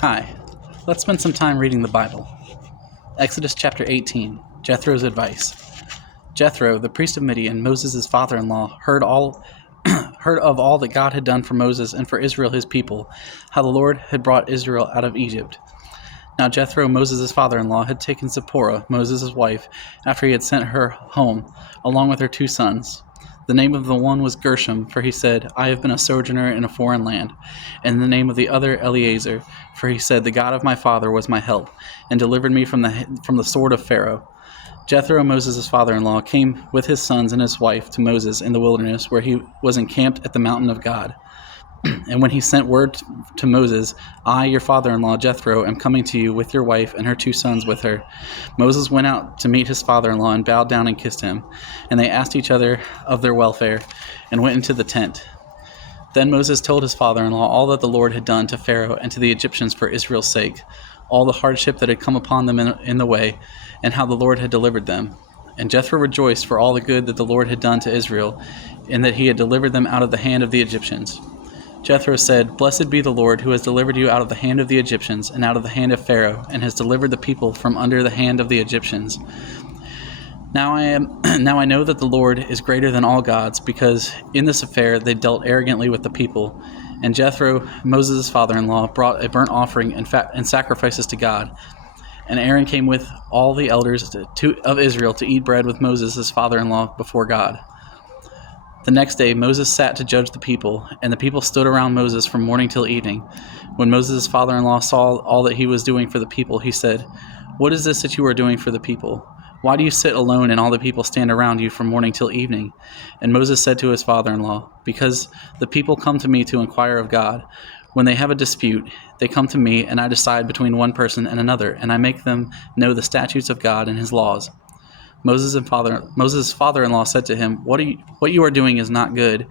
Hi, let's spend some time reading the Bible. Exodus chapter 18, Jethro's advice. Jethro, the priest of Midian, Moses' father-in-law, heard of all that God had done for Moses and for Israel his people, how the Lord had brought Israel out of Egypt. Now Jethro, Moses' father-in-law, had taken Zipporah, Moses' wife, after he had sent her home, along with her 2 sons. The name of the one was Gershom, for he said, I have been a sojourner in a foreign land. And the name of the other Eleazar, for he said, the God of my father was my help, and delivered me from the sword of Pharaoh. Jethro, Moses' father-in-law, came with his sons and his wife to Moses in the wilderness, where he was encamped at the mountain of God. And when he sent word to Moses, I, your father-in-law, Jethro, am coming to you with your wife and her 2 sons with her. Moses went out to meet his father-in-law and bowed down and kissed him. And they asked each other of their welfare and went into the tent. Then Moses told his father-in-law all that the Lord had done to Pharaoh and to the Egyptians for Israel's sake, all the hardship that had come upon them in the way, and how the Lord had delivered them. And Jethro rejoiced for all the good that the Lord had done to Israel, and that he had delivered them out of the hand of the Egyptians. Jethro said, Blessed be the Lord, who has delivered you out of the hand of the Egyptians and out of the hand of Pharaoh, and has delivered the people from under the hand of the Egyptians. Now I know that the Lord is greater than all gods, because in this affair they dealt arrogantly with the people. And Jethro, Moses' father-in-law, brought a burnt offering and sacrifices to God. And Aaron came with all the elders of Israel to eat bread with Moses, his father-in-law, before God. The next day Moses sat to judge the people, and the people stood around Moses from morning till evening. When Moses' father-in-law saw all that he was doing for the people, he said, What is this that you are doing for the people? Why do you sit alone and all the people stand around you from morning till evening? And Moses said to his father-in-law, Because the people come to me to inquire of God. When they have a dispute, they come to me, and I decide between one person and another, and I make them know the statutes of God and his laws. Moses' father-in-law said to him, What you are doing is not good.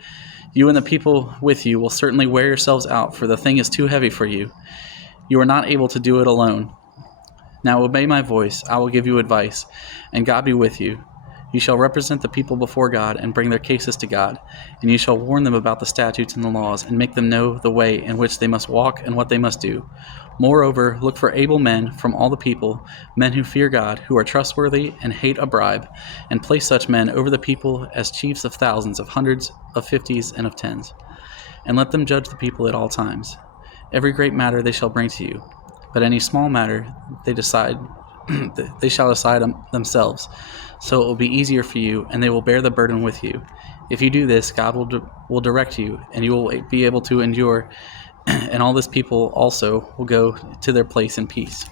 You and the people with you will certainly wear yourselves out, for the thing is too heavy for you. You are not able to do it alone. Now obey my voice, I will give you advice, and God be with you. You shall represent the people before God and bring their cases to God, and you shall warn them about the statutes and the laws, and make them know the way in which they must walk and what they must do. Moreover, look for able men from all the people, men who fear God, who are trustworthy and hate a bribe, and place such men over the people as chiefs of thousands, of hundreds, of fifties, and of tens. And let them judge the people at all times. Every great matter they shall bring to you, but any small matter they shall decide themselves. So it will be easier for you, and they will bear the burden with you. If you do this, God will direct you, and you will be able to endure, and all this people also will go to their place in peace.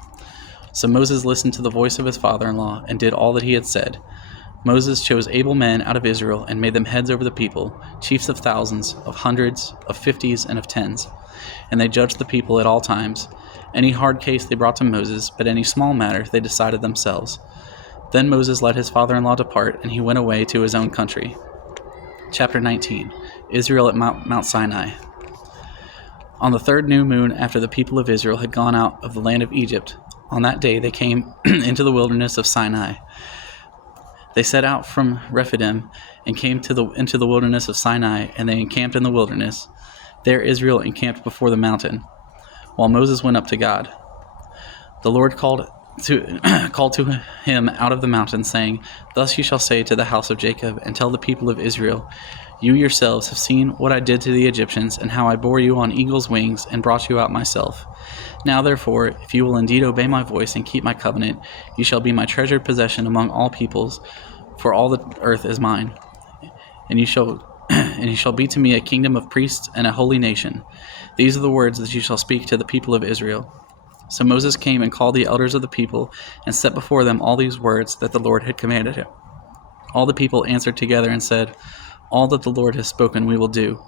So Moses listened to the voice of his father-in-law and did all that he had said. Moses chose able men out of Israel and made them heads over the people, chiefs of thousands, of hundreds, of fifties, and of tens. And they judged the people at all times. Any hard case they brought to Moses, but any small matter they decided themselves. Then Moses let his father-in-law depart, and he went away to his own country. Chapter 19. Israel at Mount Sinai. On the 3rd new moon after the people of Israel had gone out of the land of Egypt, on that day they came into the wilderness of Sinai. They set out from Rephidim and came into the wilderness of Sinai, and they encamped in the wilderness. There Israel encamped before the mountain, while Moses went up to God. The Lord called to him out of the mountain, saying, Thus you shall say to the house of Jacob, and tell the people of Israel, You yourselves have seen what I did to the Egyptians, and how I bore you on eagle's wings, and brought you out myself. Now therefore, if you will indeed obey my voice and keep my covenant, you shall be my treasured possession among all peoples, for all the earth is mine. And you shall be to me a kingdom of priests and a holy nation. These are the words that you shall speak to the people of Israel. So Moses came and called the elders of the people, and set before them all these words that the Lord had commanded him. All the people answered together and said, All that the Lord has spoken we will do.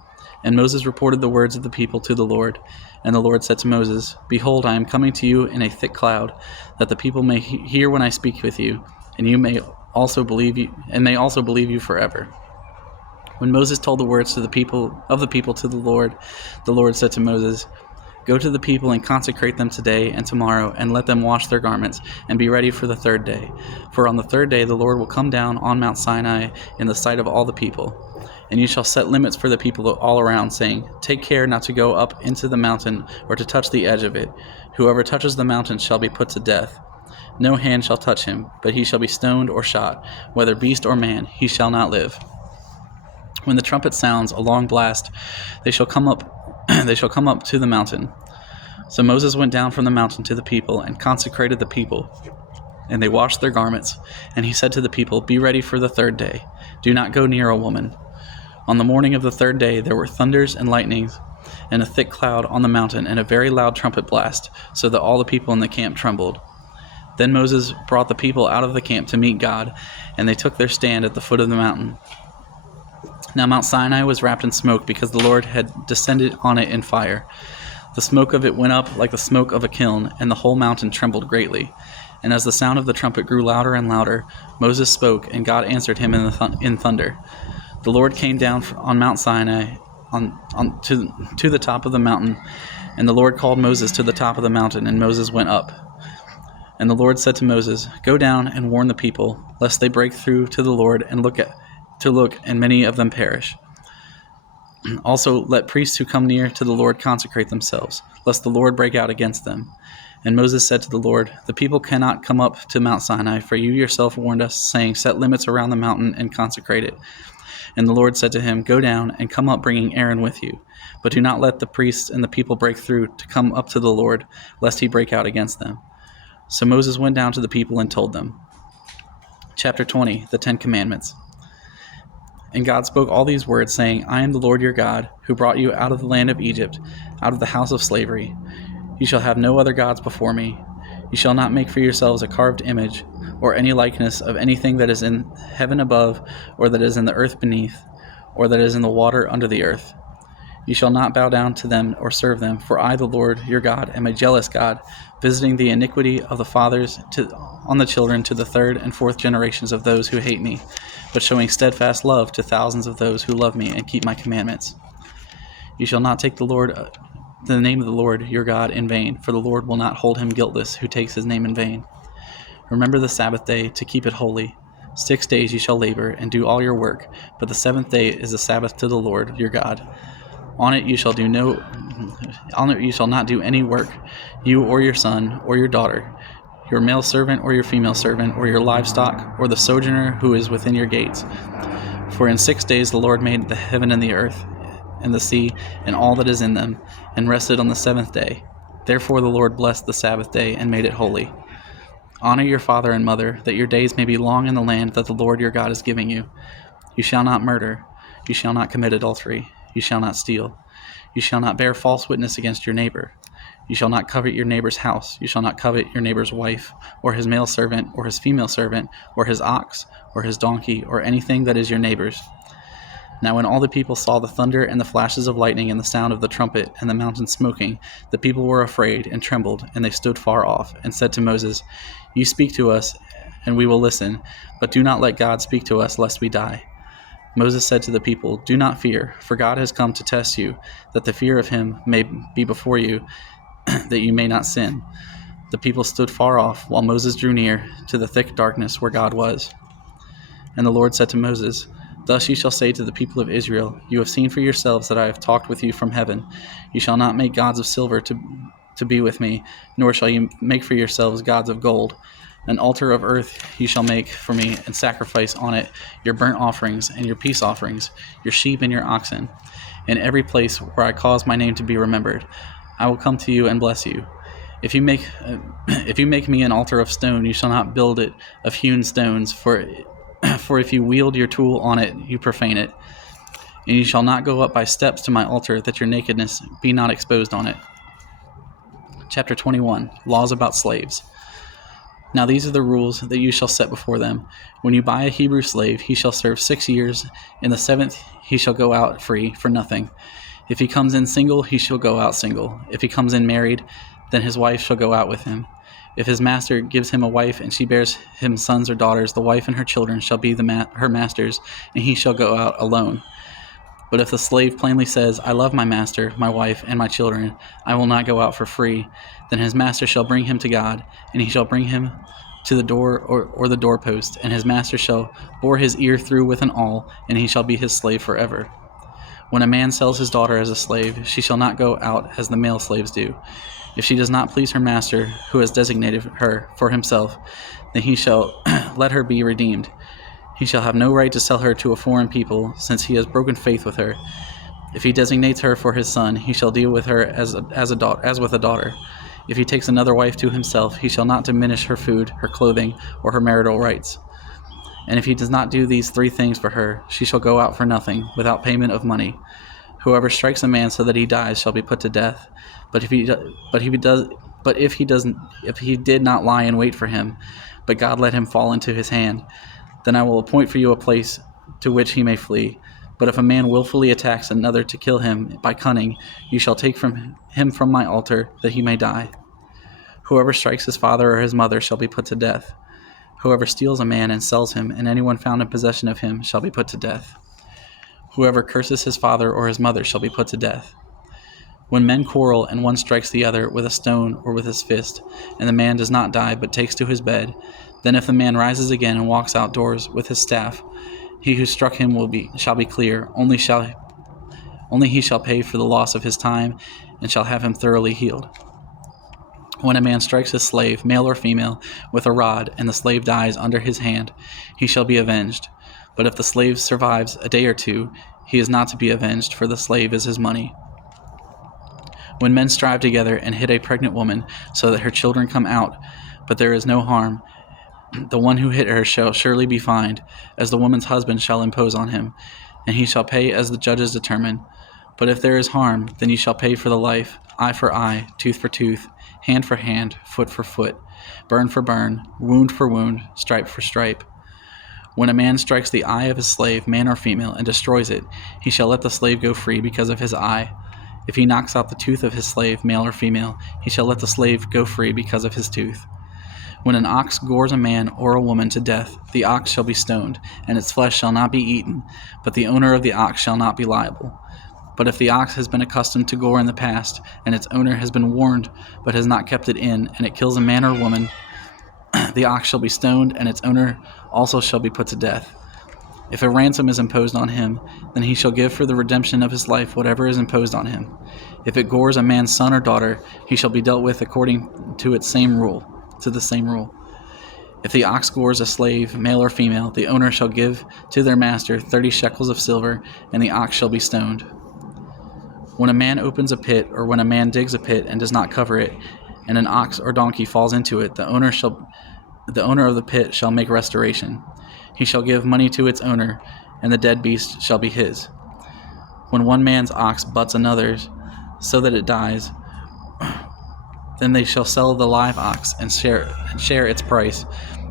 And Moses reported the words of the people to the Lord. And the Lord said to Moses, Behold, I am coming to you in a thick cloud, that the people may hear when I speak with you, and you may also believe you forever. When Moses told the words to the people to the Lord said to Moses, Go to the people and consecrate them today and tomorrow, and let them wash their garments, and be ready for the third day. For on the third day the Lord will come down on Mount Sinai in the sight of all the people. And you shall set limits for the people all around, saying, Take care not to go up into the mountain or to touch the edge of it. Whoever touches the mountain shall be put to death. No hand shall touch him, but he shall be stoned or shot, whether beast or man, he shall not live. When the trumpet sounds a long blast, they shall come up to the mountain. So Moses went down from the mountain to the people and consecrated the people, and they washed their garments. And he said to the people, Be ready for the third day. Do not go near a woman. On the morning of the third day there were thunders and lightnings, and a thick cloud on the mountain, and a very loud trumpet blast, so that all the people in the camp trembled. Then Moses brought the people out of the camp to meet God, and they took their stand at the foot of the mountain. Now Mount Sinai was wrapped in smoke, because the Lord had descended on it in fire. The smoke of it went up like the smoke of a kiln, and the whole mountain trembled greatly. And as the sound of the trumpet grew louder and louder, Moses spoke, and God answered him in thunder. The Lord came down on Mount Sinai to the top of the mountain, and the Lord called Moses to the top of the mountain, and Moses went up. And the Lord said to Moses, Go down and warn the people, lest they break through to the Lord and look, and many of them perish. Also let priests who come near to the Lord consecrate themselves, lest the Lord break out against them. And Moses said to the Lord, The people cannot come up to Mount Sinai, for you yourself warned us, saying, Set limits around the mountain and consecrate it. And the Lord said to him, Go down and come up, bringing Aaron with you. But do not let the priests and the people break through to come up to the Lord, lest he break out against them. So Moses went down to the people and told them. Chapter 20, the Ten Commandments. And God spoke all these words, saying, I am the Lord your God, who brought you out of the land of Egypt, out of the house of slavery. You shall have no other gods before me. You shall not make for yourselves a carved image, or any likeness of anything that is in heaven above, or that is in the earth beneath, or that is in the water under the earth. You shall not bow down to them or serve them, for I, the Lord your God, am a jealous God, visiting the iniquity of the fathers on the children to the third and fourth generations of those who hate me, but showing steadfast love to thousands of those who love me and keep my commandments. You shall not take the name of the Lord your God in vain, for the Lord will not hold him guiltless who takes his name in vain. Remember the Sabbath day to keep it holy. 6 days you shall labor and do all your work, but the seventh day is a Sabbath to the Lord your God. On it you shall not do any work, you or your son or your daughter, your male servant or your female servant, or your livestock, or the sojourner who is within your gates. For in 6 days the Lord made the heaven and the earth, and the sea, and all that is in them, and rested on the seventh day. Therefore the Lord blessed the Sabbath day and made it holy. Honor your father and mother, that your days may be long in the land that the Lord your God is giving you. You shall not murder. You shall not commit adultery. You shall not steal. You shall not bear false witness against your neighbor. You shall not covet your neighbor's house. You shall not covet your neighbor's wife, or his male servant, or his female servant, or his ox, or his donkey, or anything that is your neighbor's. Now when all the people saw the thunder and the flashes of lightning and the sound of the trumpet and the mountain smoking, the people were afraid and trembled, and they stood far off, and said to Moses, You speak to us, and we will listen, but do not let God speak to us, lest we die. Moses said to the people, Do not fear, for God has come to test you, that the fear of him may be before you, that you may not sin. The people stood far off, while Moses drew near to the thick darkness where God was. And the Lord said to Moses, Thus you shall say to the people of Israel, You have seen for yourselves that I have talked with you from heaven. You shall not make gods of silver to be with me, nor shall you make for yourselves gods of gold. An altar of earth you shall make for me, and sacrifice on it your burnt offerings and your peace offerings, your sheep and your oxen. In every place where I cause my name to be remembered, I will come to you and bless you. If you make me an altar of stone, you shall not build it of hewn stones, for if you wield your tool on it, you profane it. And you shall not go up by steps to my altar, that your nakedness be not exposed on it. Chapter 21, Laws about Slaves. Now these are the rules that you shall set before them. When you buy a Hebrew slave, he shall serve 6 years. In the seventh he shall go out free for nothing. If he comes in single, he shall go out single. If he comes in married, then his wife shall go out with him. If his master gives him a wife, and she bears him sons or daughters, the wife and her children shall be her master's, and he shall go out alone. But if the slave plainly says, I love my master, my wife, and my children, I will not go out for free, then his master shall bring him to God, and he shall bring him to the door or the doorpost, and his master shall bore his ear through with an awl, and he shall be his slave forever. When a man sells his daughter as a slave, she shall not go out as the male slaves do. If she does not please her master, who has designated her for himself, then he shall let her be redeemed. He shall have no right to sell her to a foreign people, since he has broken faith with her. If he designates her for his son, he shall deal with her as with a daughter. If he takes another wife to himself, he shall not diminish her food, her clothing, or her marital rights. And if he does not do these three things for her, she shall go out for nothing, without payment of money. Whoever strikes a man so that he dies shall be put to death. But if he did not lie in wait for him, but God let him fall into his hand, then I will appoint for you a place to which he may flee. But if a man willfully attacks another to kill him by cunning, you shall take from him from my altar, that he may die. Whoever strikes his father or his mother shall be put to death. Whoever steals a man and sells him, and anyone found in possession of him, shall be put to death. Whoever curses his father or his mother shall be put to death. When men quarrel and one strikes the other with a stone or with his fist, and the man does not die but takes to his bed, then if the man rises again and walks outdoors with his staff, he who struck him shall be clear, only he shall pay for the loss of his time, and shall have him thoroughly healed. When a man strikes his slave, male or female, with a rod, and the slave dies under his hand, he shall be avenged. But if the slave survives a day or two, he is not to be avenged, for the slave is his money. When men strive together and hit a pregnant woman, so that her children come out, but there is no harm, the one who hit her shall surely be fined, as the woman's husband shall impose on him, and he shall pay as the judges determine. But if there is harm, then you shall pay for the life, eye for eye, tooth for tooth, hand for hand, foot for foot, burn for burn, wound for wound, stripe for stripe. When a man strikes the eye of his slave, man or female, and destroys it, he shall let the slave go free because of his eye. If he knocks out the tooth of his slave, male or female, he shall let the slave go free because of his tooth. When an ox gores a man or a woman to death, the ox shall be stoned, and its flesh shall not be eaten, but the owner of the ox shall not be liable. But if the ox has been accustomed to gore in the past, and its owner has been warned, but has not kept it in, and it kills a man or woman, the ox shall be stoned, and its owner also shall be put to death. If a ransom is imposed on him, then he shall give for the redemption of his life whatever is imposed on him. If it gores a man's son or daughter, he shall be dealt with according to the same rule. If the ox gores a slave, male or female, the owner shall give to their master 30 shekels of silver, and the ox shall be stoned. When a man opens a pit, or when a man digs a pit and does not cover it, and an ox or donkey falls into it, the owner of the pit shall make restoration. He shall give money to its owner, and the dead beast shall be his. When one man's ox butts another's, so that it dies, then they shall sell the live ox and share its price,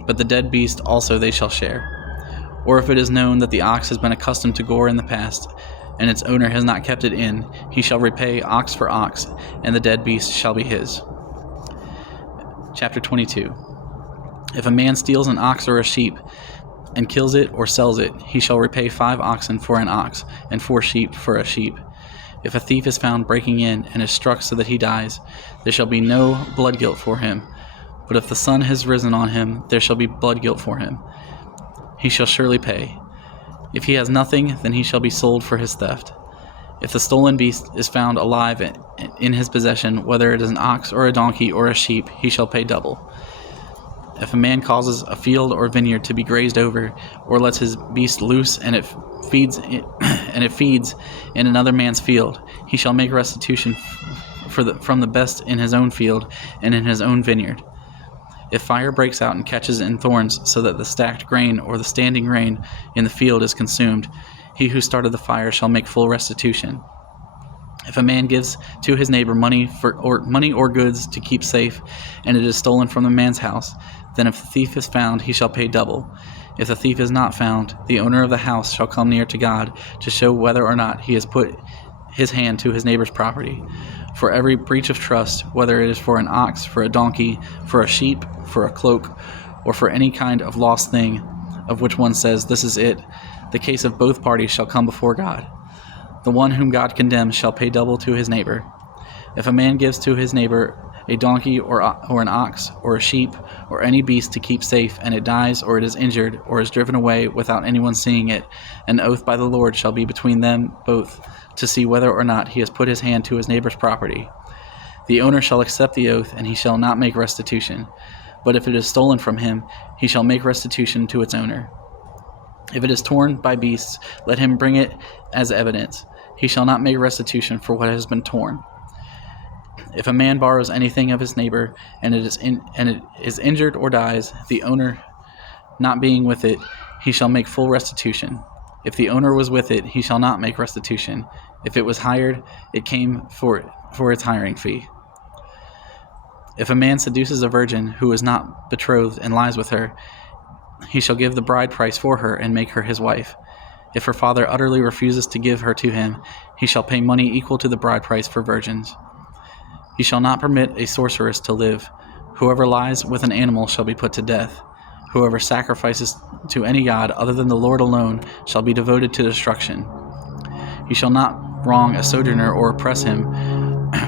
but the dead beast also they shall share. Or if it is known that the ox has been accustomed to gore in the past, and its owner has not kept it in, he shall repay ox for ox, and the dead beast shall be his. Chapter 22. If a man steals an ox or a sheep, and kills it or sells it, he shall repay 5 oxen for an ox, and 4 sheep for a sheep. If a thief is found breaking in, and is struck so that he dies, there shall be no blood guilt for him. But if the sun has risen on him, there shall be blood guilt for him. He shall surely pay. If he has nothing, then he shall be sold for his theft. If the stolen beast is found alive in his possession, whether it is an ox or a donkey or a sheep, he shall pay double. If a man causes a field or vineyard to be grazed over, or lets his beast loose, and it feeds in another man's field, he shall make restitution from the best in his own field and in his own vineyard. If fire breaks out and catches in thorns, so that the stacked grain or the standing grain in the field is consumed, he who started the fire shall make full restitution. If a man gives to his neighbor money or goods to keep safe, and it is stolen from the man's house, then if the thief is found, he shall pay double. If the thief is not found, the owner of the house shall come near to God to show whether or not he has put his hand to his neighbor's property. For every breach of trust, whether it is for an ox, for a donkey, for a sheep, for a cloak, or for any kind of lost thing, of which one says, "This is it," the case of both parties shall come before God. The one whom God condemns shall pay double to his neighbor. If a man gives to his neighbor a donkey or an ox or a sheep or any beast to keep safe, and it dies or it is injured or is driven away without anyone seeing it, an oath by the Lord shall be between them both to see whether or not he has put his hand to his neighbor's property. The owner shall accept the oath, and he shall not make restitution. But if it is stolen from him, he shall make restitution to its owner. If it is torn by beasts, let him bring it as evidence. He shall not make restitution for what has been torn. If a man borrows anything of his neighbor, and it is injured or dies, the owner not being with it, he shall make full restitution. If the owner was with it, he shall not make restitution. If it was hired, it came for its hiring fee. If a man seduces a virgin who is not betrothed and lies with her, he shall give the bride price for her and make her his wife. If her father utterly refuses to give her to him, he shall pay money equal to the bride price for virgins. He shall not permit a sorceress to live. Whoever lies with an animal shall be put to death. Whoever sacrifices to any god other than the Lord alone shall be devoted to destruction. You shall not wrong a sojourner or oppress him,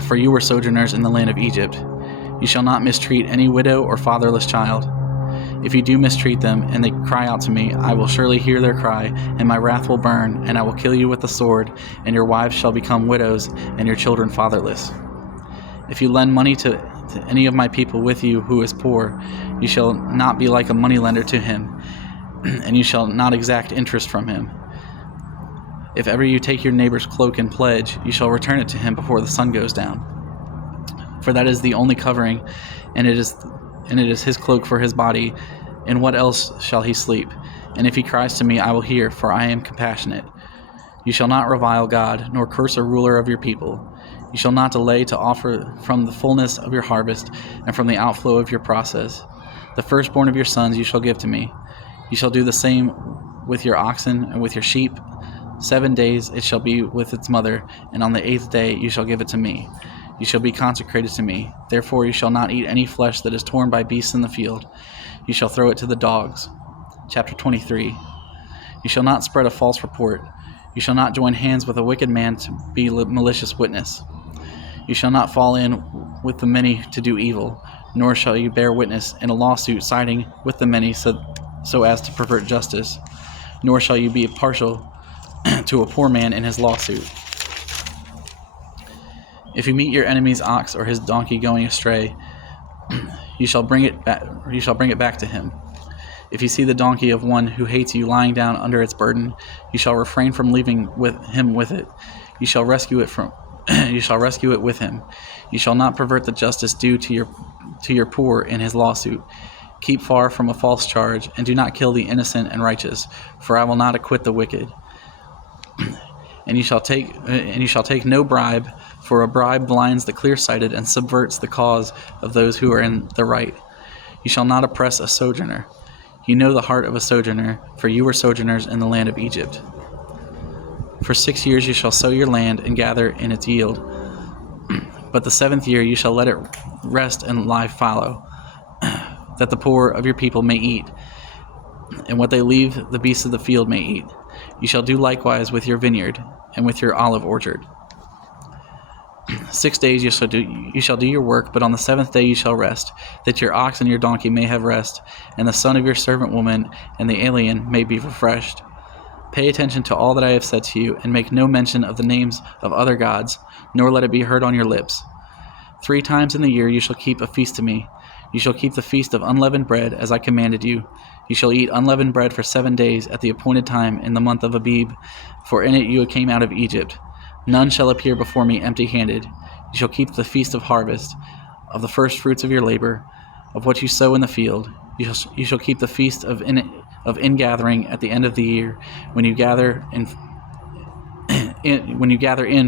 for you were sojourners in the land of Egypt. You shall not mistreat any widow or fatherless child. If you do mistreat them, and they cry out to me, I will surely hear their cry, and my wrath will burn, and I will kill you with the sword, and your wives shall become widows, and your children fatherless. If you lend money to any of my people with you who is poor, you shall not be like a moneylender to him, and you shall not exact interest from him. If ever you take your neighbor's cloak in pledge, you shall return it to him before the sun goes down. For that is the only covering, and it is his cloak for his body. In what else shall he sleep? And if he cries to me, I will hear, for I am compassionate. You shall not revile God, nor curse a ruler of your people. You shall not delay to offer from the fullness of your harvest, and from the outflow of your process. The firstborn of your sons you shall give to me. You shall do the same with your oxen and with your sheep. 7 days it shall be with its mother, and on the 8th day you shall give it to me. You shall be consecrated to me. Therefore you shall not eat any flesh that is torn by beasts in the field. You shall throw it to the dogs. Chapter 23. You shall not spread a false report. You shall not join hands with a wicked man to be malicious witness. You shall not fall in with the many to do evil, nor shall you bear witness in a lawsuit siding with the many so as to pervert justice, nor shall you be partial to a poor man in his lawsuit. If you meet your enemy's ox or his donkey going astray, you shall bring it back to him. If you see the donkey of one who hates you lying down under its burden, you shall refrain from leaving him with it. You shall rescue it with him. You shall not pervert the justice due to your poor in his lawsuit. Keep far from a false charge, and do not kill the innocent and righteous, for I will not acquit the wicked. And you shall take no bribe, for a bribe blinds the clear-sighted and subverts the cause of those who are in the right. You shall not oppress a sojourner. You know the heart of a sojourner, for you were sojourners in the land of Egypt. For 6 years you shall sow your land and gather in its yield. But the 7th year you shall let it rest and lie fallow, that the poor of your people may eat, and what they leave the beasts of the field may eat. You shall do likewise with your vineyard and with your olive orchard. 6 days you shall do your work, but on the 7th day you shall rest, that your ox and your donkey may have rest, and the son of your servant woman and the alien may be refreshed. Pay attention to all that I have said to you, and make no mention of the names of other gods, nor let it be heard on your lips. 3 times in the year you shall keep a feast to me. You shall keep the feast of unleavened bread, as I commanded you. You shall eat unleavened bread for 7 days at the appointed time in the month of Abib, for in it you came out of Egypt. None shall appear before me empty-handed. You shall keep the feast of harvest, of the first fruits of your labor, of what you sow in the field. You shall keep the feast of ingathering at the end of the year, when you gather in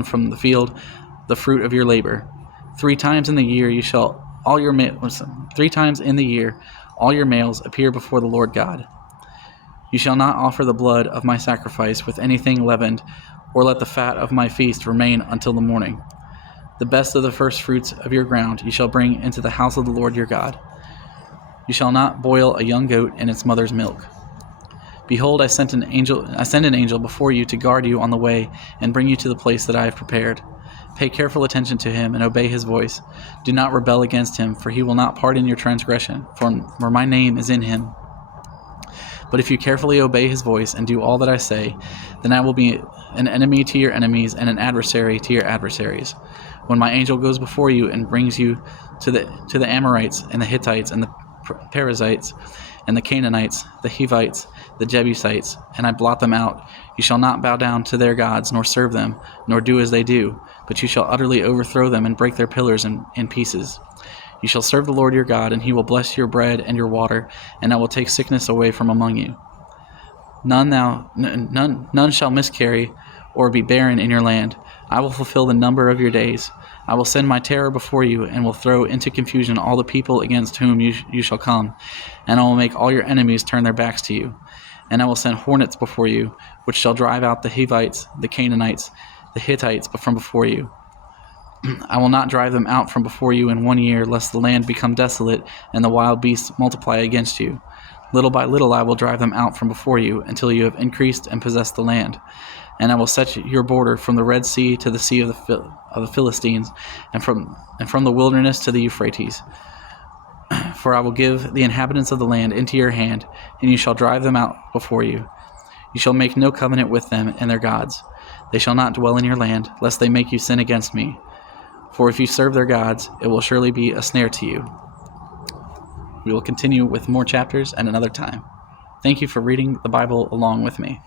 from the field the fruit of your labor. 3 times in the year all your males appear before the Lord God. You shall not offer the blood of my sacrifice with anything leavened, or let the fat of my feast remain until the morning. The best of the first fruits of your ground you shall bring into the house of the Lord your God. You shall not boil a young goat in its mother's milk. Behold, I send an angel before you to guard you on the way and bring you to the place that I have prepared. Pay careful attention to him and obey his voice. Do not rebel against him, for he will not pardon your transgression, for my name is in him. But if you carefully obey his voice and do all that I say, then I will be an enemy to your enemies and an adversary to your adversaries. When my angel goes before you and brings you to the Amorites and the Hittites and the Perizzites and the Canaanites, the Hivites, the Jebusites, and I blot them out, you shall not bow down to their gods, nor serve them, nor do as they do, but you shall utterly overthrow them and break their pillars in pieces. You shall serve the Lord your God, and he will bless your bread and your water, and I will take sickness away from among you. None shall miscarry or be barren in your land. I will fulfill the number of your days. I will send my terror before you, and will throw into confusion all the people against whom you shall come, and I will make all your enemies turn their backs to you. And I will send hornets before you, which shall drive out the Hivites, the Canaanites, the Hittites from before you. I will not drive them out from before you in 1 year, lest the land become desolate and the wild beasts multiply against you. Little by little I will drive them out from before you, until you have increased and possessed the land. And I will set your border from the Red Sea to the sea of the Philistines, and from the wilderness to the Euphrates. For I will give the inhabitants of the land into your hand, and you shall drive them out before you. You shall make no covenant with them and their gods. They shall not dwell in your land, lest they make you sin against me. For if you serve their gods, it will surely be a snare to you. We will continue with more chapters at another time. Thank you for reading the Bible along with me.